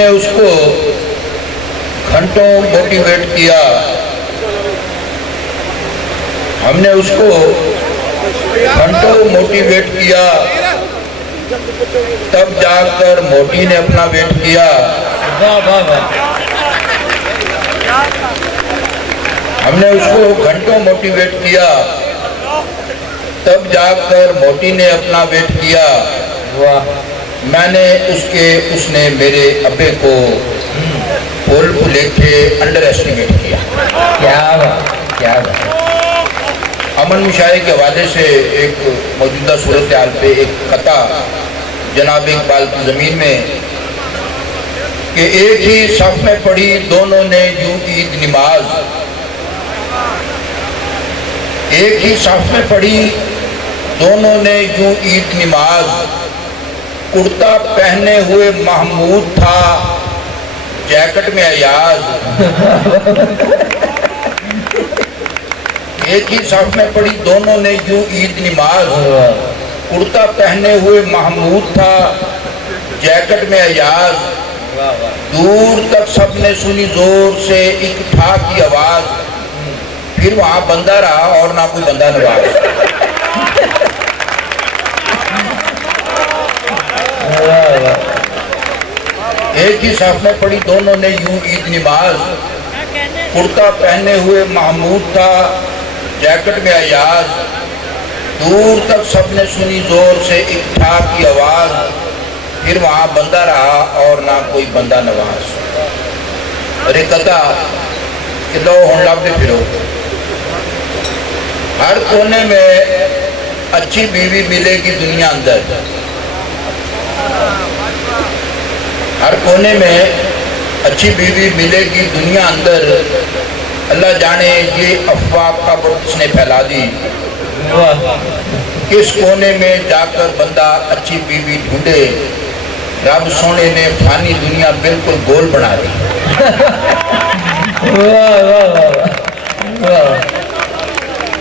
نے اس کو گھنٹوں موٹیویٹ کیا، ہم نے اس کو گھنٹوں موٹیویٹ کیا، تب جا کر موٹی نے اپنا ویٹ کیا۔ ہم نے اس کو گھنٹوں موٹیویٹ کیا، تب جا کر موٹی نے اپنا ویٹ کیا۔ میں نے اس نے میرے ابے کو پھول لے کے انڈر ایسٹیمیٹ کیا۔ کیا بات امن مشاہدے کے حوالے سے ایک موجودہ صورتحال پہ ایک قطع جناب اقبال کی زمین میں کہ ایک ہی صف میں پڑھی دونوں نے یوں عید نماز، ایک ہی صف میں پڑھی دونوں نے یوں عید نماز، کرتا پہنے ہوئے محمود تھا جیکٹ میں ایاز۔ ایک ہی صف میں پڑھی دونوں نے یوں عید نماز، کرتا پہنے ہوئے محمود تھا جیکٹ میں ایاز، دور تک سب نے سنی زور سے ایک ٹھا کی آواز، پھر وہاں بندہ رہا اور نہ کوئی بندہ نواز۔ ایک ہی صف میں پڑھی دونوں نے یوں عید نماز، کرتا پہنے ہوئے محمود تھا جیکٹ میں ایاز، دور تک سب نے سنی زور سے ایک ٹھا کی آواز، پھر وہاں بندہ رہا اور نہ کوئی بندہ نواز۔ اور ایک قطع کہ لو ہن لبدے پھرو، ہر کونے میں اچھی بیوی ملے گی دنیا اندر، ہر کونے میں اچھی بیوی ملے گی دنیا اندر، اللہ جانے یہ افواہ قبر کس نے پھیلا دی، کس کونے میں جا کر بندہ اچھی بیوی ڈھونڈے، رب سونے نے فانی دنیا بالکل گول بنا دی۔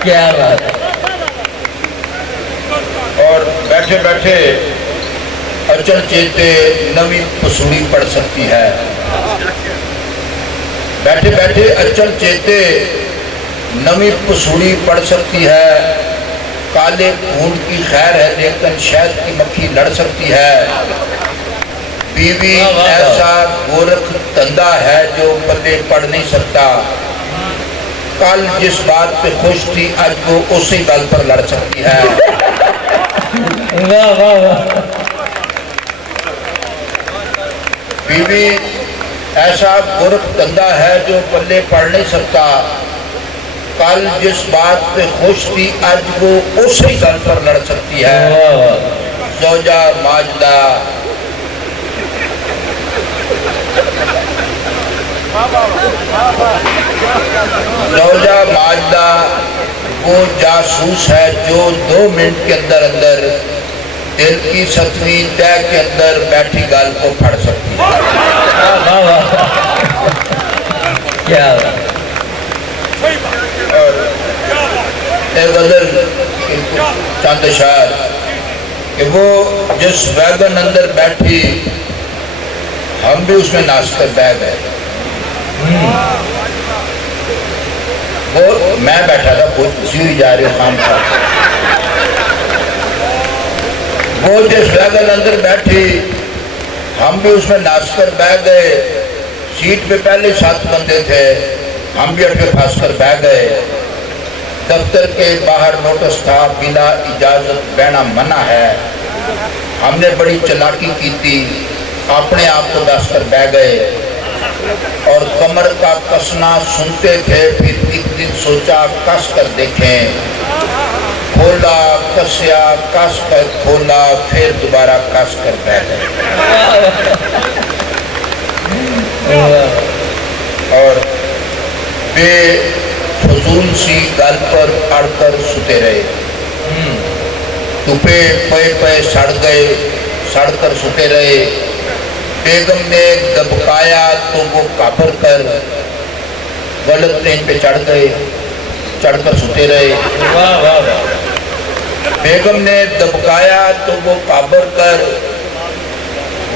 کیا بات ہے۔ اور بیٹھے بیٹھے اچل چیتے نوی پسوڑی پڑ سکتی ہے، بیٹھے بیٹھے اچل چیتے نوی پسوڑی پڑ سکتی ہے، کالے خون کی خیر ہے لیکن شہد کی مکھی لڑ سکتی ہے، بیوی ایسا گورکھ دھندا ہے جو پلے پڑ نہیں سکتا، کل جس بات پہ خوش تھی آج وہ اسی گل پر لڑ سکتی ہے۔ بیوی ایسا گورکھ دھندا ہے جو پلے پڑ نہیں سکتا، کل جس بات پہ خوش تھی آج وہ اسی گل پر لڑ سکتی ہے۔ زوجہ ماجدہ زوجہ ماجدہ وہ جاسوس ہے جو 2 منٹ کے اندر اندر دل کی 7ویں تہ کے اندر بیٹھی گال کو پھڑ سکتی ہے۔ کیا اور ایک غزل چند اشعار کہ وہ جس ویگن اندر بیٹھی ہم بھی اس میں ناچ کر بہ گئے، وہ میں بیٹھا تھا خود اسی ہوئی جا رہی خام تھا، وہ جس ویگن اندر بیٹھی ہم بھی اس میں ناچ کر بہ گئے، سیٹ پہ پہلے 7 بندے تھے ہم بھی اٹھ کے پھنس کر بہ گئے، دفتر کے باہر نوٹس تھا بلا اجازت بینا منع ہے، ہم نے بڑی چلاکی کی تھی اپنے آپ کو دس کر بہ گئے، اور کمر کا کسنا سنتے تھے پھر ایک دن سوچا کس کر دیکھیں، کھولا کسیا کس کر کھولا پھر دوبارہ کس کر بہ گئے۔ اور بے فضول سی گل پر اڑ کر ستے رہے، دھوپے پے پے سڑ گئے سڑ کر ستے رہے، بیگم نے دبکایا تو وہ کابر کر غلط ٹرین پہ چڑھ گئے چڑھ کر ستے رہے، بیگم نے دبکایا تو وہ کابر کر